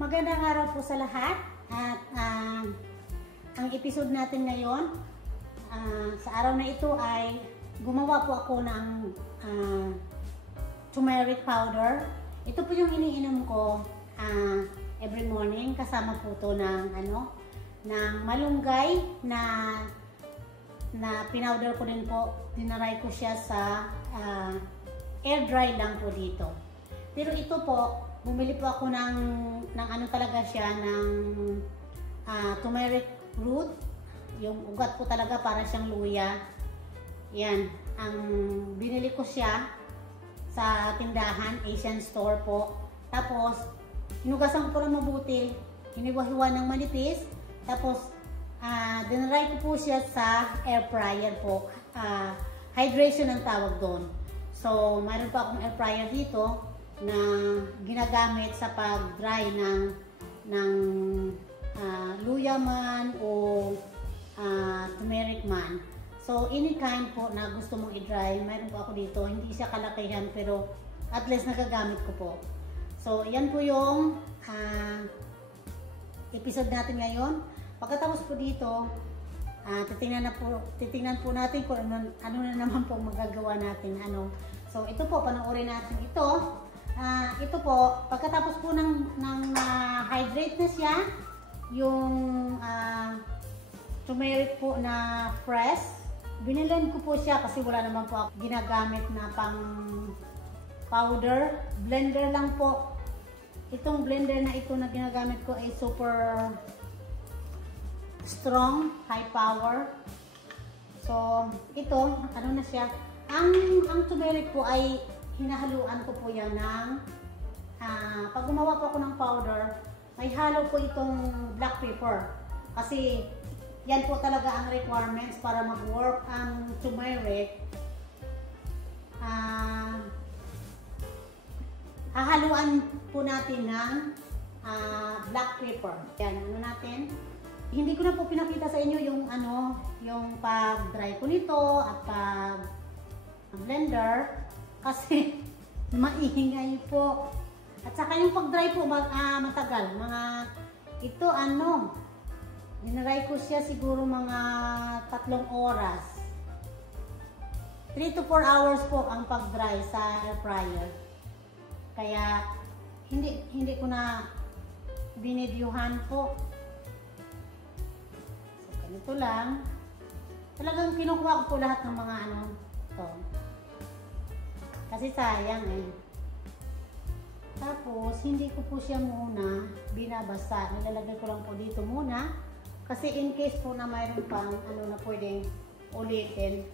Magandang araw po sa lahat at ang episode natin ngayon sa araw na ito ay gumawa po ako ng turmeric powder. Ito po yung iniinom ko every morning, kasama po to ng ng malunggay na pinowder ko din po. Dinaray ko siya sa air dry lang po dito. Pero ito po, bumili po ako ng talaga siya, ng turmeric root. Yung ugat po talaga para siyang luya. Yan, ang binili ko siya sa tindahan, Asian store po. Tapos, hinugasan ko na mabuti, hiniwa-hiwa ng manipis. Tapos, dinaray ko po siya sa air fryer po. Hydration ang tawag doon. So, mayroon pa akong air fryer dito na ginagamit sa pag-dry ng luya man o turmeric man. So, any kind po na gusto mong i-dry, mayroon po ako dito. Hindi siya kalakihan pero at least nagagamit ko po. So, yan po yung episode natin ngayon. Pagkatapos po dito, titingnan po natin kung ano na naman po magagawa natin. So, ito po, panoorin natin ito. Ito po, pagkatapos po ng hydrate na siya, yung turmeric po na fresh, binilend ko po siya kasi wala naman po ako ginagamit na pang powder. Blender lang po. Itong blender na ito na ginagamit ko ay super strong, high power. So, ito, na siya. Ang turmeric po ay hinahaluan ko po yan ng, pag gumawa po ako ng powder, may halo po itong black pepper. Kasi, yan po talaga ang requirements para mag-work ang turmeric. Hahaluan po natin ng black pepper. Yan, natin. Hindi ko na po pinakita sa inyo yung yung pag-dry ko nito at pag-blender. Kasi maingay po. At saka yung pag-dry po matagal. Ito dinry ko siya siguro mga 3 oras. 3 to 4 hours po ang pag-dry sa air fryer. Kaya hindi ko na binidyuhan po. So ganito lang. Talagang kinukuha ko po lahat ng mga to. Kasi sayang eh. Tapos, hindi ko po siya muna binabasa. Nilalagay ko lang po dito muna. Kasi in case po na mayroon pang na pwedeng ulitin.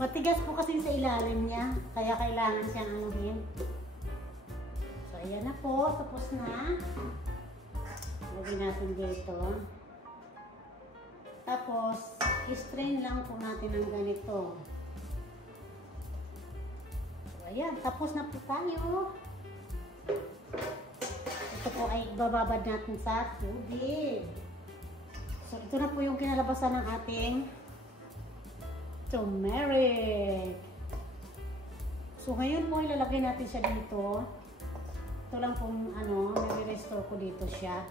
Matigas po kasi sa ilalim niya. Kaya kailangan siyang anuhin. So, ayan na po. Tapos na. Lagyan natin dito. Tapos, i-strain lang po natin ng ganito. So, ayan. Tapos na po tayo. Ito po ay bababad natin sa tubig. So, ito na po yung kinalabasan ng ating turmeric. So, ngayon po ilalagay natin siya dito. Ito lang pong nare-restore ko dito siya.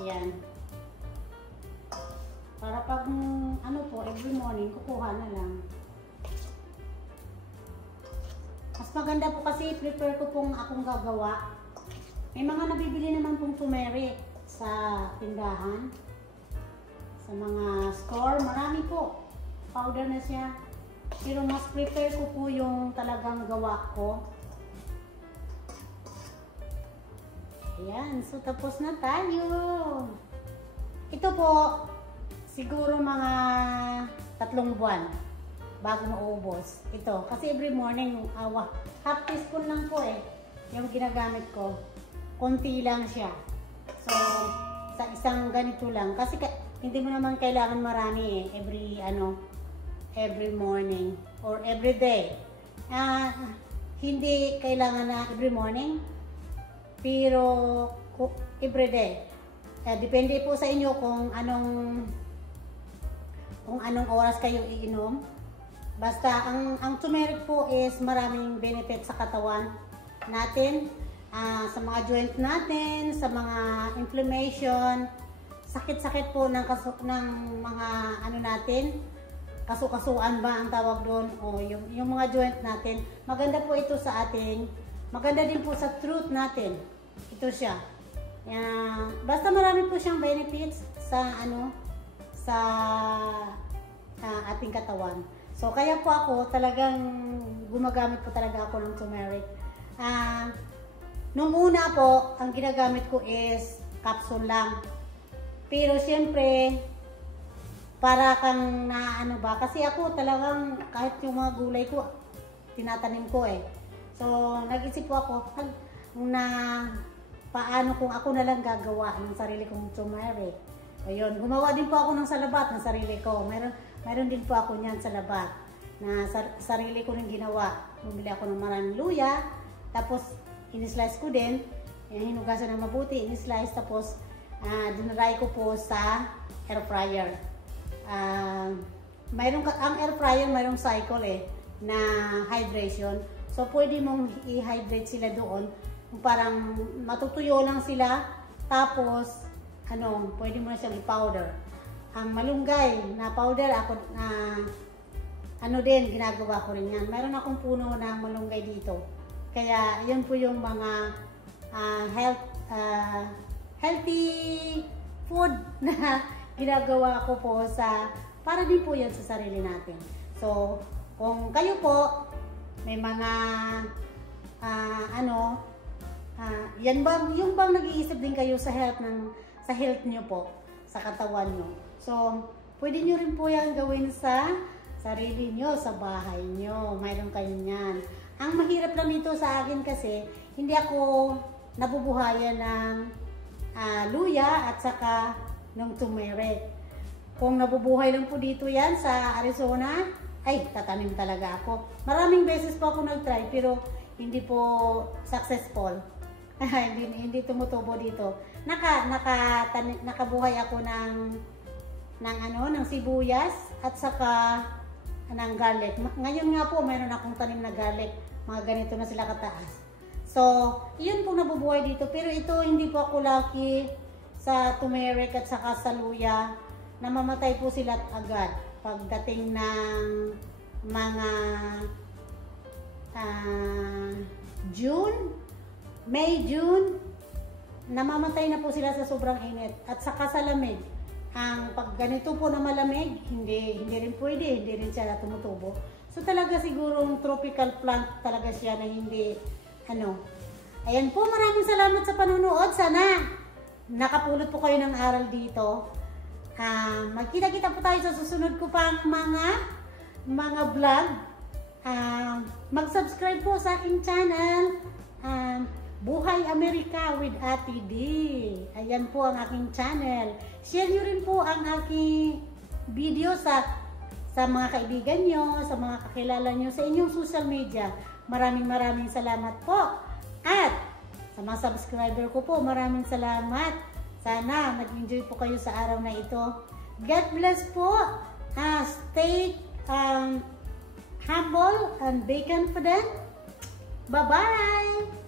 Ayan. Para pag po, every morning, kukuha na lang. Mas maganda po kasi prepare ko pong akong gagawa. May mga nabibili naman pong turmeric sa tindahan. Sa mga store, marami po. Powder na siya. Pero mas prepare ko po yung talagang gawa ko. Ayan. So, tapos na tayo. Ito po, siguro mga 3 buwan bago maubos. Ito. Kasi every morning, half teaspoon lang po yung ginagamit ko. Konti lang siya. So, sa isang ganito lang. Kasi hindi mo naman kailangan marami every morning or every day. Hindi kailangan na every morning. Pero, every day. Depende po sa inyo kung anong oras kayo iinom. Basta, ang turmeric po is maraming benefit sa katawan natin, sa mga joint natin, sa mga inflammation, sakit-sakit po ng mga ano natin, kasu-kasuan ba ang tawag doon, o yung mga joint natin. Maganda po ito sa ating, maganda din po sa throat natin. Ito siya. Basta marami po siyang benefits sa sa ating katawan. So, kaya po ako talagang gumagamit po talaga ako ng turmeric. Nung una po, ang ginagamit ko is capsule lang. Pero siyempre, para kang kasi ako talagang kahit yung mga gulay ko, tinatanim ko eh. So, nag-isip po ako na paano kung ako na lang gagawa ng sarili kong turmeric. Ayun, gumawa din po ako ng salabat ng sarili ko. Mayroon din po ako niyan sa labat na sarili ko rin ginawa. Bumili ako ng maraming luya, tapos in-slice ko din, hinugasan ng mabuti, in-slice, tapos dinray ko po sa air fryer. Ang air fryer mayroong cycle na hydration. So pwede mong i-hydrate sila doon. Parang matutuyo lang sila, tapos pwede mo na siyang i-powder. Ang malunggay na powder, ginagawa ko rin yan. Mayroon akong puno ng malunggay dito. Kaya, yun po yung mga healthy food na ginagawa ko po para din po yan sa sarili natin. So, kung kayo po, may mga, yung bang nag-iisip din kayo sa health nyo po, sa katawan nyo. So, pwede nyo rin po yan gawin sa sarili nyo, sa bahay nyo. Mayroon kayo niyan. Ang mahirap lang dito sa akin kasi, hindi ako nabubuhayan ng luya at saka ng turmeric. Kung nabubuhay lang po dito yan sa Arizona, ay, tatanim talaga ako. Maraming beses po ako nag-try, pero hindi po successful. hindi tumutubo dito. Nakabuhay ako ng sibuyas at saka ng garlic. Ngayon nga po, mayroon akong tanim na garlic. Mga ganito na sila kataas. So, yun po nabubuhay dito. Pero ito, hindi po ako lucky sa turmeric at saka sa luya. Namamatay po sila agad. Pagdating ng mga May, June, namamatay na po sila sa sobrang init. At saka sa lamig. Pag ganito po na malamig, hindi rin pwede, hindi rin siya tumutubo. So talaga sigurong tropical plant talaga siya na hindi, Ayan po, maraming salamat sa panonood. Sana nakapulot po kayo ng aral dito. Magkita-kita po tayo sa susunod ko pang mga vlog. Mag-subscribe po sa aking channel. Buhay Amerika with Ate D. Ayan po ang aking channel. Share nyo rin po ang aking video sa mga kaibigan nyo, sa mga kakilala nyo, sa inyong social media. Maraming salamat po. At sa mga subscriber ko po, maraming salamat. Sana nag-enjoy po kayo sa araw na ito. God bless po. Stay humble and be confident. Bye-bye!